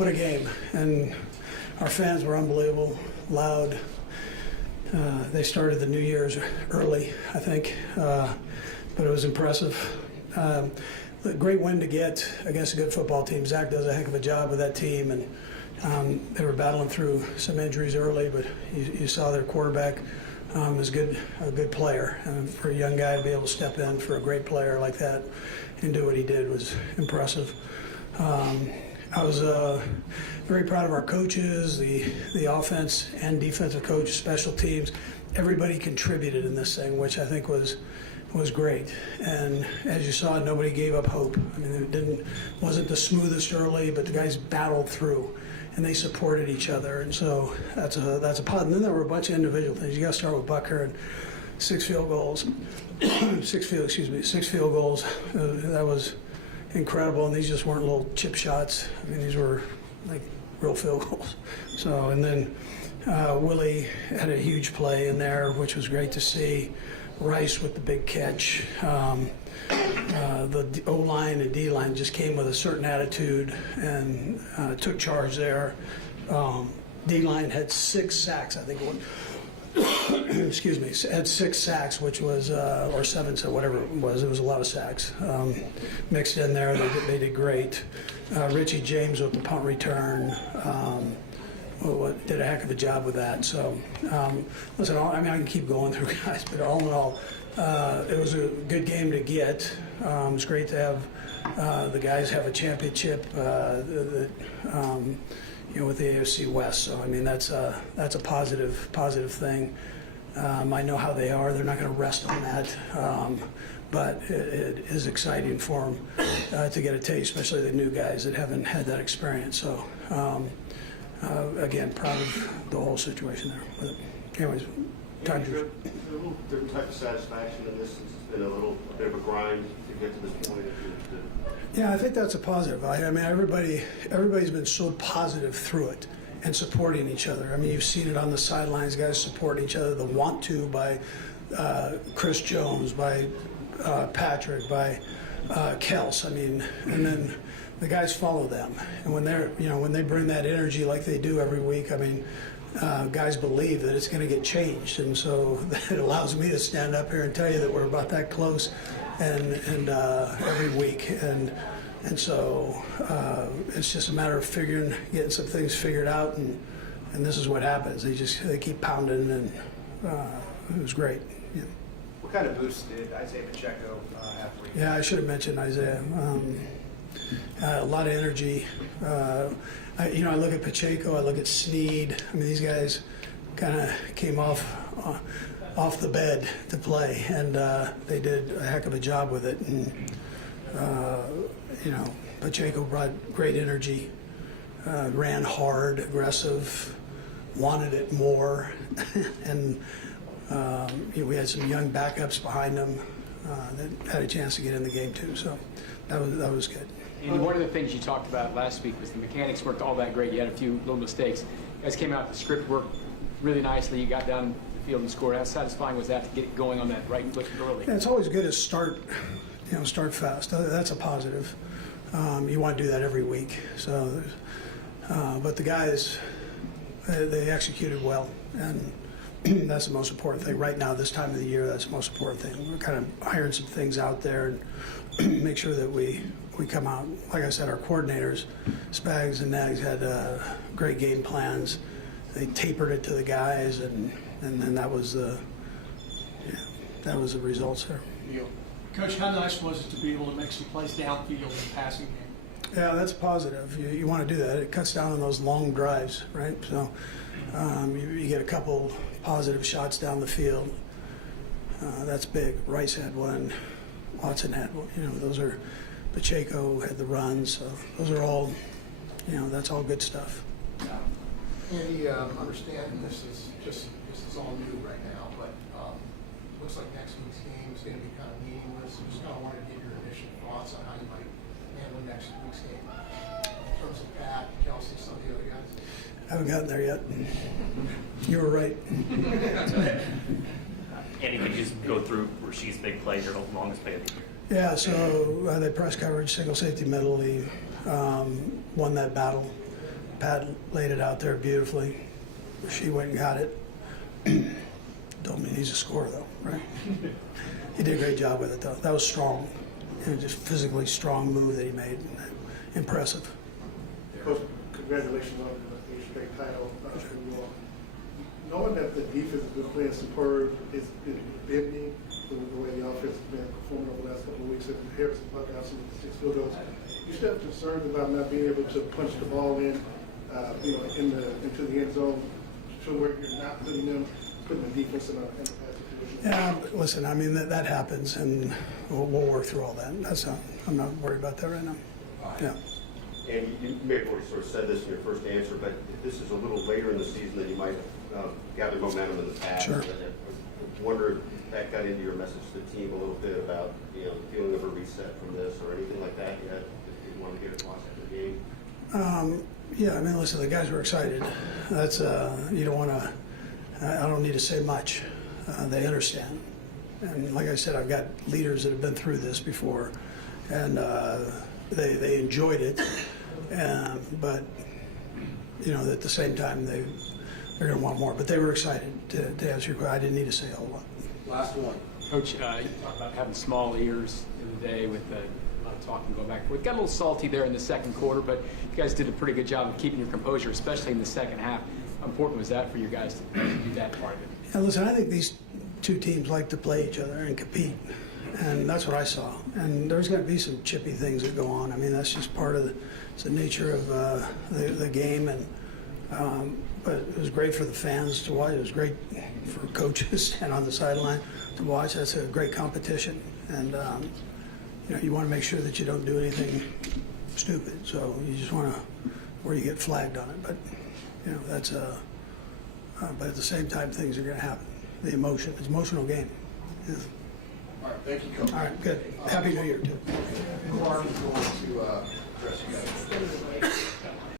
what a game. And our fans were unbelievable, loud. They started the New Year's early, I think, but it was impressive. A great win to get against a good football team. Zach does a heck of a job with that team, and they were battling through some injuries early, but you saw their quarterback is a good player. And for a young guy to be able to step in for a great player like that and do what he did was impressive. I was very proud of our coaches, the offense and defensive coaches, special teams. Everybody contributed in this thing, which I think was great. And as you saw, nobody gave up hope. I mean, it wasn't the smoothest early, but the guys battled through, and they supported each other. And so that's a positive. And then there were a bunch of individual things. You got to start with Bucker and 6 field goals. 6 field goals. That was incredible, and these just weren't little chip shots. I mean, these were like real field goals. So, and then Willie had a huge play in there, which was great to see. Rice with the big catch. The O-line and D-line just came with a certain attitude and took charge there. D-line had 6 sacks, I think it was. Excuse me, had 6 sacks, which was, or 7, so whatever it was a lot of sacks mixed in there. They did great. Richie James with the punt return did a heck of a job with that. So, listen, I mean, I can keep going through guys, but all in all, it was a good game to get. It was great to have the guys have a championship. With the AFC West, so I mean that's a positive thing. I know how they are; they're not going to rest on that, but it is exciting for them to get a taste, especially the new guys that haven't had that experience. So, again, proud of the whole situation there. But anyways, time to. A little different type of satisfaction in this. It's been a bit of a grind to get to this point. Yeah, I think that's a positive. I mean, everybody's been so positive through it and supporting each other. I mean, you've seen it on the sidelines, guys supporting each other. The want to by Chris Jones, by Patrick, by Kels. I mean, and then the guys follow them. And when they bring that energy like they do every week, I mean, guys believe that it's going to get changed, and so it allows me to stand up here and tell you that we're about that close. And every week, and so it's just a matter of getting some things figured out, and this is what happens. They keep pounding, and it was great. Yeah. What kind of boost did Isaiah Pacheco have for you? Yeah, I should have mentioned Isaiah. A lot of energy. I look at Pacheco, I look at Sneed. I mean, these guys kind of came off the bed to play, and they did a heck of a job with it. And Pacheco brought great energy, ran hard, aggressive, wanted it more, and we had some young backups behind him that had a chance to get in the game too. So that was good. And one of the things you talked about last week was the mechanics weren't all that great. You had a few little mistakes. You guys came out, the script worked really nicely. You got down field and scored. How satisfying was that to get going on that right foot early? Yeah, it's always good to start fast. That's a positive. You want to do that every week. So, but the guys, they executed well, and that's the most important thing right now. This time of the year, that's the most important thing. We're kind of iron some things out there and make sure that we come out. Like I said, our coordinators, Spags and Nags, had great game plans. They tapered it to the guys, and then that was the results there. Coach, how nice was it to be able to make some plays downfield in the passing game? Yeah, that's positive. You want to do that. It cuts down on those long drives, right? So you get a couple positive shots down the field. That's big. Rice had one. Watson had one. Those are Pacheco had the runs. So those are all, that's all good stuff. Andy, understanding this is all new right now, but looks like next week's game is going to be kind of meaningless. I just kind of wanted to get your initial thoughts on how you might handle next week's game in terms of Pat, Kelsey, some of the other guys. I haven't gotten there yet. You were right. Andy, could you just go through Rasheed's big play, your longest play of the year? Yeah, so they press coverage, single safety middle. He won that battle. Pat laid it out there beautifully. She went and got it. Don't mean he's a scorer, though, right? He did a great job with it, though. That was strong. And just physically strong move that he made. Impressive. Coach, congratulations on the 8th straight title for you all. Knowing that the defense has been playing superb, it's been bending the way the offense has been performing over the last couple of weeks, and Harrison Buck out some 6 field goals. You still have concerns about not being able to punch the ball in, into the end zone, to where you're not putting the defense in a pass situation. Yeah, but listen, I mean, that happens, and we'll work through all that. I'm not worried about that right now. Yeah. And you may have already sort of said this in your first answer, but this is a little later in the season than you might have gathered momentum in the past. Sure. And I wonder if that got into your message to the team a little bit about, the feeling of a reset from this or anything like that yet, if you want to get across after the game. Yeah, I mean, listen, the guys were excited. That's, you don't want to, I don't need to say much. They understand. And like I said, I've got leaders that have been through this before, and they enjoyed it. But, at the same time, they're going to want more. But they were excited to answer your question. I didn't need to say a whole lot. Last one. Coach, you talked about having small ears in the day with a lot of talking going back and forth. Got a little salty there in the second quarter, but you guys did a pretty good job of keeping your composure, especially in the second half. How important was that for you guys to do that part of it? Yeah, listen, I think these two teams like to play each other and compete, and that's what I saw. And there's going to be some chippy things that go on. I mean, that's just part of the nature of the game. And but it was great for the fans to watch. It was great for coaches and on the sideline to watch. That's a great competition, and you want to make sure that you don't do anything stupid. So you just want to, where you get flagged on it. But that's but at the same time, things are going to happen. The emotion, it's an emotional game. Yeah. All right, thank you, Coach. All right, good. Happy New Year, too. Clark is going to address you guys.